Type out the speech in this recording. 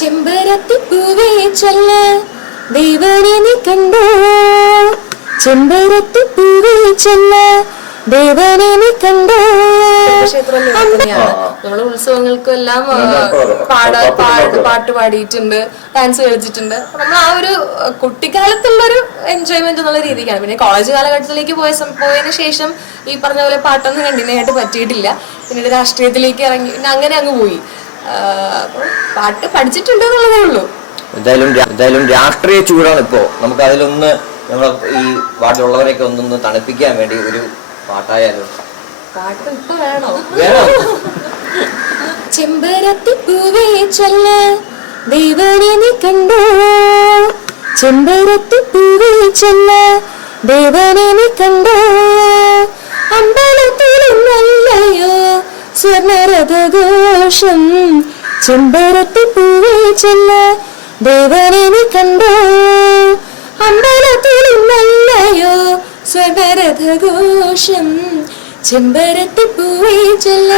ചെമ്പരത്തി പൂവേ ചൊല്ല ദൈവനെ നീ കണ്ടോ. ചെമ്പരത്തി പൂവേ ചൊല്ല ദേവനെ നീ കണ്ടോ നമ്മൾ ഉത്സവങ്ങൾക്കും എല്ലാം പാടാ പാട പാട് പാട്ട് പാടിയിട്ടുണ്ട് ഡാൻസ് കളിച്ചിട്ടുണ്ട്. നമ്മൾ ആ ഒരു കുട്ടിക്കാലത്തുള്ള ഒരു എൻജോയ്മെന്റ് എന്നുള്ള രീതിക്കാണ്. പിന്നെ കോളേജ് കാലഘട്ടത്തിലേക്ക് പോയ പോയതിനു ശേഷം ഈ പറഞ്ഞ പോലെ പാട്ടൊന്നും കണ്ടിന്യൂ ആയിട്ട് പറ്റിയിട്ടില്ല. പിന്നീട് രാഷ്ട്രീയത്തിലേക്ക് ഇറങ്ങി പിന്നെ അങ്ങനെ അങ്ങ് പോയി. ആ, പാട്ട് പഠിച്ചിട്ടുണ്ട് എന്നുള്ളതേ ഉള്ളൂ. എന്തായാലും എന്തായാലും രാഷ്ട്രീയ ചൂടാണ് ഇപ്പോ. നമുക്ക് അതിലൊന്ന് നമ്മളെ ഈ പാട്ടിലുള്ളവരെയൊക്കെ ഒന്നൊന്ന് തണുപ്പിക്കാൻ വേണ്ടി ഒരു പാട്ടായാലും? പാട്ട് ഇപ്പൊ വേണോ? വേണം? ചെമ്പരത്തി പൂവേ ചൊല്ല ദൈവനെ നീ കണ്ടോ? ചെമ്പരത്തി പൂവേ ചൊല്ല ദേവനെ നീ കണ്ടോ? അമ്പലത്തിൽ നല്ലയോ സ്വർണരഥഘോഷം ചെമ്പരത്തി പൂവേ ചെല്ല ദേവനെ കണ്ടോ? അമ്പലത്തിൽ നല്ലയോ സ്വർണരഥഘോഷം ചെമ്പരത്തി പൂവേ ചൊല്ല